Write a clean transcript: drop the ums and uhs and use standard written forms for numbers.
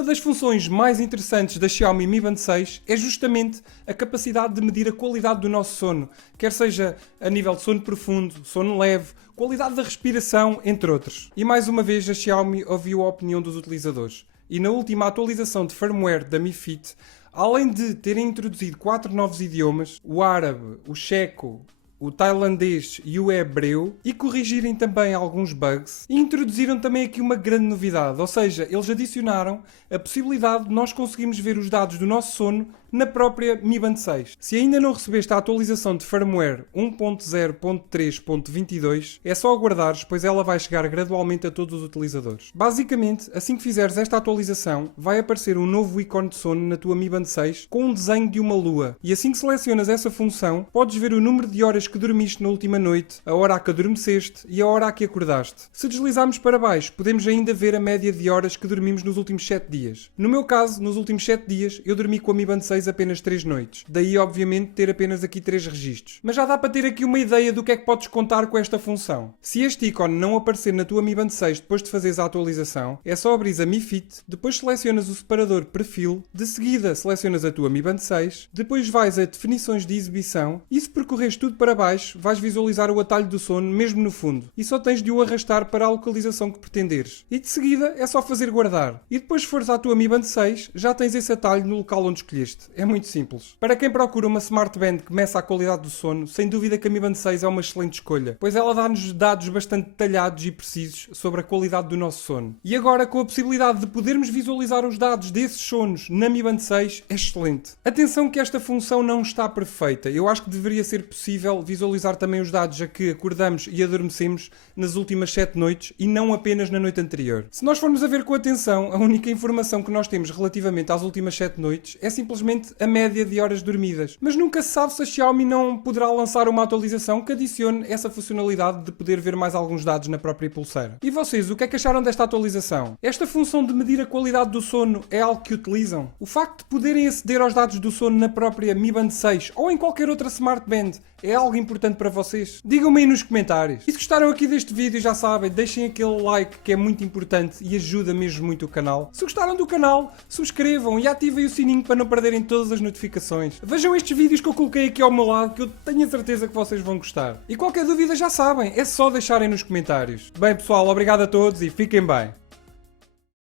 uma das funções mais interessantes da Xiaomi Mi Band 6 é justamente a capacidade de medir a qualidade do nosso sono, quer seja a nível de sono profundo, sono leve, qualidade da respiração, entre outros. E mais uma vez a Xiaomi ouviu a opinião dos utilizadores. E na última atualização de firmware da Mi Fit, além de terem introduzido 4 novos idiomas, o árabe, o checo, o tailandês e o hebreu, e corrigirem também alguns bugs, e introduziram também aqui uma grande novidade, ou seja, eles adicionaram a possibilidade de nós conseguirmos ver os dados do nosso sono na própria Mi Band 6. Se ainda não recebeste a atualização de firmware 1.0.3.22, é só aguardares, pois ela vai chegar gradualmente a todos os utilizadores. Basicamente, assim que fizeres esta atualização, vai aparecer um novo ícone de sono na tua Mi Band 6 com um desenho de uma lua. E assim que selecionas essa função, podes ver o número de horas que dormiste na última noite, a hora a que adormeceste e a hora a que acordaste. Se deslizarmos para baixo, podemos ainda ver a média de horas que dormimos nos últimos 7 dias. No meu caso, nos últimos 7 dias, eu dormi com a Mi Band 6 apenas 3 noites. Daí, obviamente, ter apenas aqui 3 registros. Mas já dá para ter aqui uma ideia do que é que podes contar com esta função. Se este ícone não aparecer na tua Mi Band 6 depois de fazeres a atualização, é só abrir a Mi Fit, depois selecionas o separador Perfil, de seguida selecionas a tua Mi Band 6, depois vais a Definições de exibição e se percorreres tudo para baixo, vais visualizar o atalho do sono mesmo no fundo e só tens de o arrastar para a localização que pretenderes. E de seguida é só fazer guardar. E depois se fores à tua Mi Band 6, já tens esse atalho no local onde escolheste. É muito simples. Para quem procura uma Smart Band que meça a qualidade do sono, sem dúvida que a Mi Band 6 é uma excelente escolha, pois ela dá-nos dados bastante detalhados e precisos sobre a qualidade do nosso sono. E agora, com a possibilidade de podermos visualizar os dados desses sonos na Mi Band 6, é excelente. Atenção que esta função não está perfeita. Eu acho que deveria ser possível visualizar também os dados a que acordamos e adormecemos nas últimas 7 noites e não apenas na noite anterior. Se nós formos a ver com atenção, a única informação que nós temos relativamente às últimas 7 noites é simplesmente a média de horas dormidas. Mas nunca se sabe se a Xiaomi não poderá lançar uma atualização que adicione essa funcionalidade de poder ver mais alguns dados na própria pulseira. E vocês, o que é que acharam desta atualização? Esta função de medir a qualidade do sono é algo que utilizam? O facto de poderem aceder aos dados do sono na própria Mi Band 6 ou em qualquer outra Smart Band é algo importante para vocês? Digam-me aí nos comentários. E se gostaram aqui deste vídeo, já sabem, deixem aquele like que é muito importante e ajuda mesmo muito o canal. Se gostaram do canal, subscrevam e ativem o sininho para não perderem todas as notificações. Vejam estes vídeos que eu coloquei aqui ao meu lado, que eu tenho a certeza que vocês vão gostar. E qualquer dúvida já sabem, é só deixarem nos comentários. Bem pessoal, obrigado a todos e fiquem bem.